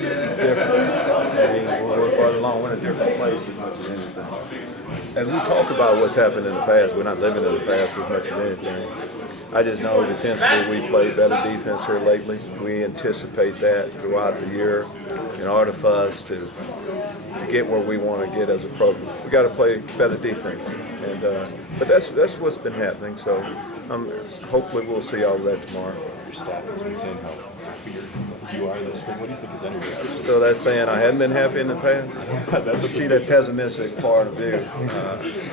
different. We're farther along. We're in a different place as much as anything. As we talk about what's happened in the past, we're not living in the past as much as anything. I just know defensively we played better defense here lately. We anticipate that throughout the year in order for us to get where we want to get as a program. We got to play better defense, and but that's what's been happening. So hopefully we'll see all of that tomorrow. Your staff has been saying how happy you are this spring. What do you think is energy? So that's saying I haven't been happy in the past? That's You see that pessimistic part of it.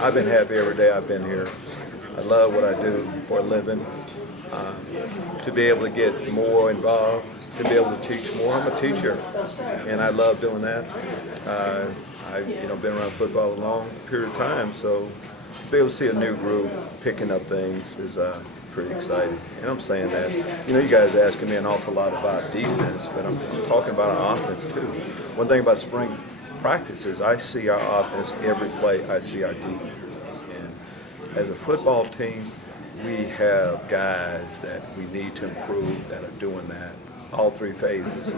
I've been happy every day I've been here. I love what I do for a living. To be able to get more involved, to be able to teach more. I'm a teacher, and I love doing that. I've been around football a long period of time, so to be able to see a new group picking up things is pretty exciting. And I'm saying that, you guys are asking me an awful lot about defense, but I'm talking about our offense too. One thing about spring practice is I see our offense every play. I see our defense. And as a football team, we have guys that we need to improve that are doing that, all three phases.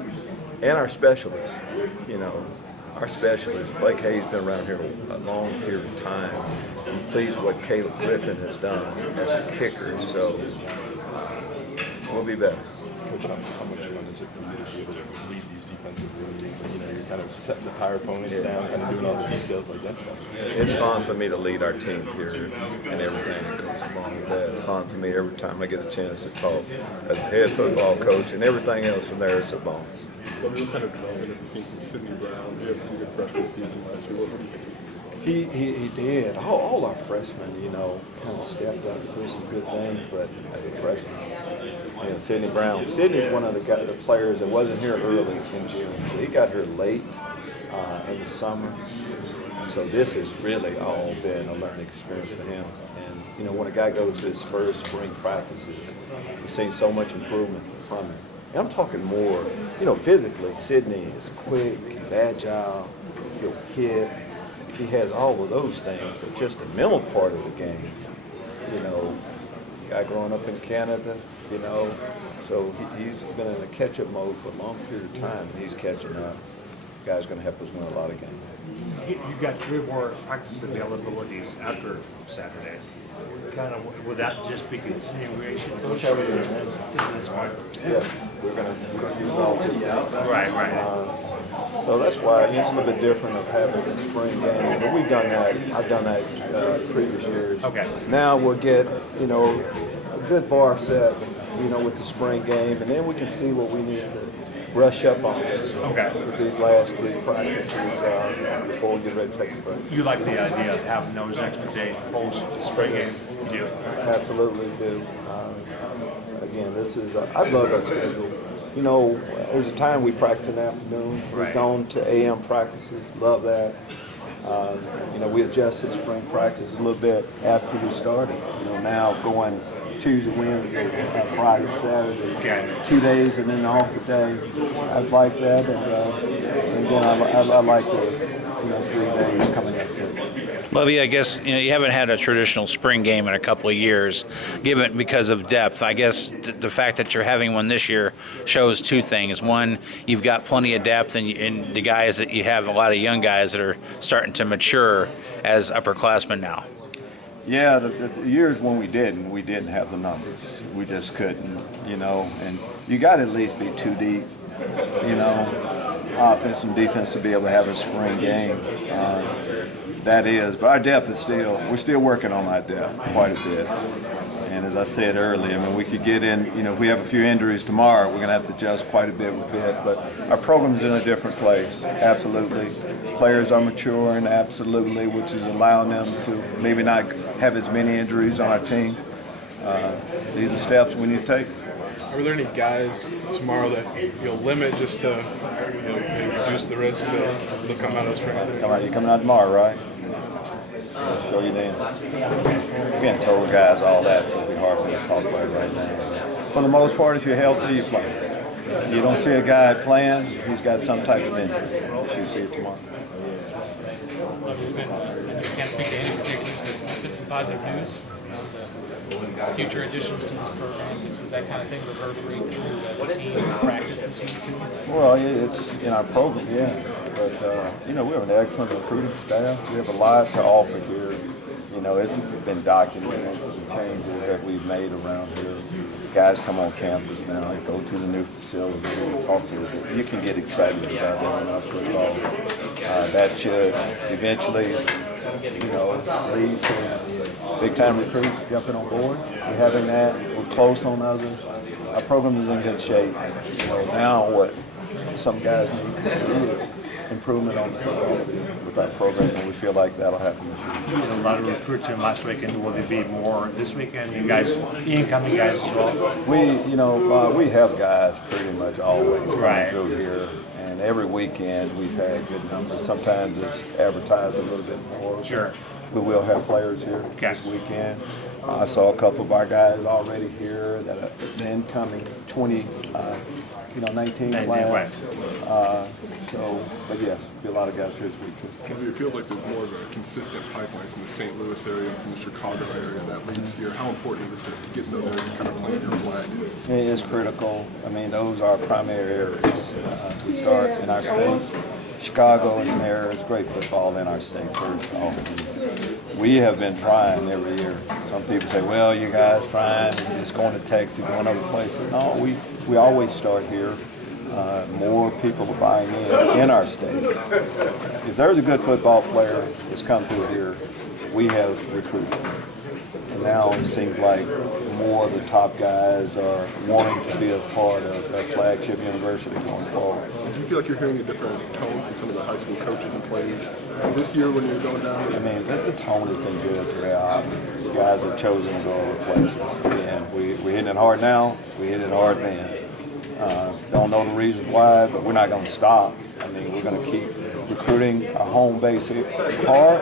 And our specialists, our specialists. Blake Hayes been around here a long period of time. I'm pleased with what Caleb Griffin has done as a kicker, so we'll be better. Coach, how much fun is it for you to be able to lead these defensive rooms? And, you're kind of setting the power opponents down, kind of doing all the details like that stuff. It's fun for me to lead our team, period, and everything that goes along with that. It's fun for me every time I get a chance to talk as a head football coach, and everything else from there is a bonus. What kind of development have you seen from Sidney Brown? He had a pretty good freshman season last year. What do you think? He did. All our freshmen, kind of stepped up and did some good things, but as a freshman, Sidney Brown. Sidney's one of the players that wasn't here early in June. So he got here late in the summer. So this has really all been a learning experience for him. And, when a guy goes to his first spring practices, we've seen so much improvement from him. And I'm talking more, physically, Sidney is quick, he's agile, he'll hit. He has all of those things, but just the mental part of the game, guy growing up in Canada, so he's been in a catch-up mode for a long period of time, and he's catching up. The guy's going to help us win a lot of games. You've got 3 more practice availabilities after Saturday. Kind of, would that just be continuation? Whichever it is. Yeah, we're going to use all 3. Right. So that's why it's a little bit different of having a spring game. But we've done that. I've done that previous years. Okay. Now we'll get, a good bar set, with the spring game, and then we can see what we need to brush up on with these last 3 practices before we get ready to take the break. You like the idea of having those extra days post spring game? You do? Absolutely do. Again, I love our schedule. There's a time we practice in the afternoon. We've gone to AM practices. Love that. We adjusted spring practice a little bit after we started. Now going Tuesday, Wednesday, Friday, Saturday, 2 days, and then an off day. I like that, and then I like the 3 days coming up too. Lovie, I guess you haven't had a traditional spring game in a couple of years, given because of depth. I guess the fact that you're having one this year shows 2 things. One, you've got plenty of depth, and the guys that you have a lot of young guys that are starting to mature as upperclassmen now. Yeah, the years when we didn't have the numbers. We just couldn't, and you got to at least be 2 deep, offense and defense to be able to have a spring game. That is, but our depth is we're still working on our depth quite a bit. And as I said earlier, we could get in, if we have a few injuries tomorrow, we're going to have to adjust quite a bit with it. But our program's in a different place, absolutely. Players are maturing, absolutely, which is allowing them to maybe not have as many injuries on our team. These are steps we need to take. Are there any guys tomorrow that you'll limit just to maybe reduce the risk that they'll come out of the spring? You're coming out tomorrow, right? I'll show you then. We haven't told guys all that, so it'll be hard for me to talk about it right now. For the most part, if you're healthy, you play. You don't see a guy playing, he's got some type of injury. You see it tomorrow. You can't speak to any particulars, but been some positive news the future additions to this program? Is that kind of thing reverberate through the team practice this week too? Well, it's in our program, yeah. But, we have an excellent recruiting staff. We have a lot to offer here. It's been documented, the changes that we've made around here. Guys come on campus now and go to the new facility and talk to them. You can get excited about that football. That should eventually, lead to big-time recruits jumping on board. We're having that. We're close on others. Our program is in good shape. Now what some guys need to do is improvement on the football with our program, and we feel like that'll happen this year. You had a lot of recruits in last weekend. Will there be more this weekend? You guys, incoming guys as well? We have guys pretty much always Right. coming through here, and every weekend we've had good numbers. Sometimes it's advertised a little bit more. Sure. We will have players here Okay. this weekend. I saw a couple of our guys already here that are the incoming 19 class. But yes, be a lot of guys here this week too. It feels like there's more of a consistent pipeline from the St. Louis area and from the Chicago area that leads here. How important is it to get those areas kind of plant your flag? It is critical. Those are primary areas. We start in our state. Chicago is an area. It's great football in our state, first off. We have been trying every year. Some people say, well, you guys trying, just going to Texas, going other places. No, we always start here. More people are buying in our state. If there's a good football player that's come through here, we have recruited. And now it seems like more of the top guys are wanting to be a part of that flagship university going forward. Do you feel like you're hearing a different tone from some of the high school coaches and players this year when you're going down? The tone has been good throughout. The guys have chosen to go other places. And we're hitting it hard now. We hit it hard then. Don't know the reasons why, but we're not going to stop. We're going to keep recruiting our home base hard.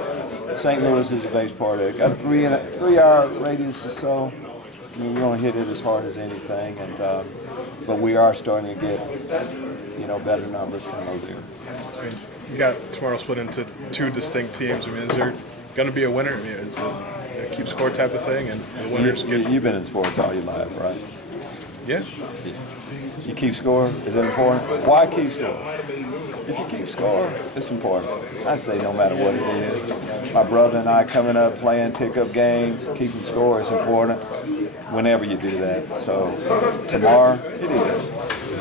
St. Louis is a base part of it. Got a 3-hour radius or so. We're going to hit it as hard as anything, but we are starting to get better numbers from those areas. You got tomorrow split into two distinct teams. Is there going to be a winner? Is it a keep score type of thing, and the winners get? You've been in sports all your life, right? Yeah. You keep score? Is it important? Why keep score? If you keep score, it's important. I say no matter what it is. My brother and I coming up playing pickup games, keeping score is important whenever you do that. So tomorrow, it is.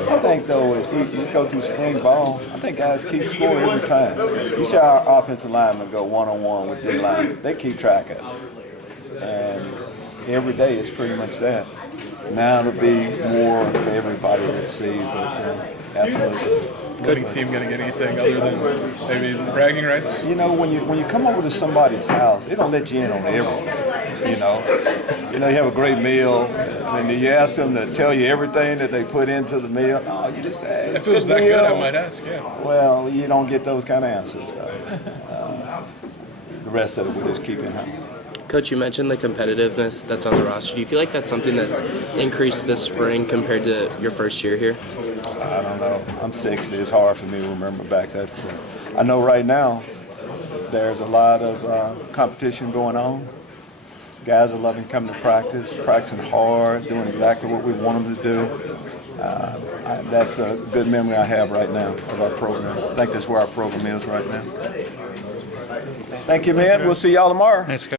I think though, if you go through spring ball, I think guys keep score every time. You see our offensive linemen go one-on-one with D-line. They keep track of it. And every day it's pretty much that. Now it'll be more for everybody to see, but absolutely. Winning team going to get anything other than maybe bragging rights? When you come over to somebody's house, they don't let you in on everything. You have a great meal, and you ask them to tell you everything that they put into the meal. No, you just say, if it was that good, I might ask. Yeah. Well, you don't get those kind of answers. The rest of it we just keep in house. Coach, you mentioned the competitiveness that's on the roster. Do you feel like that's something that's increased this spring compared to your first year here? I don't know. I'm 60. It's hard for me to remember back that far. I know right now there's a lot of competition going on. Guys are loving coming to practice, practicing hard, doing exactly what we want them to do. That's a good memory I have right now of our program. I think that's where our program is right now. Thank you, man. We'll see y'all tomorrow. Thanks, Coach.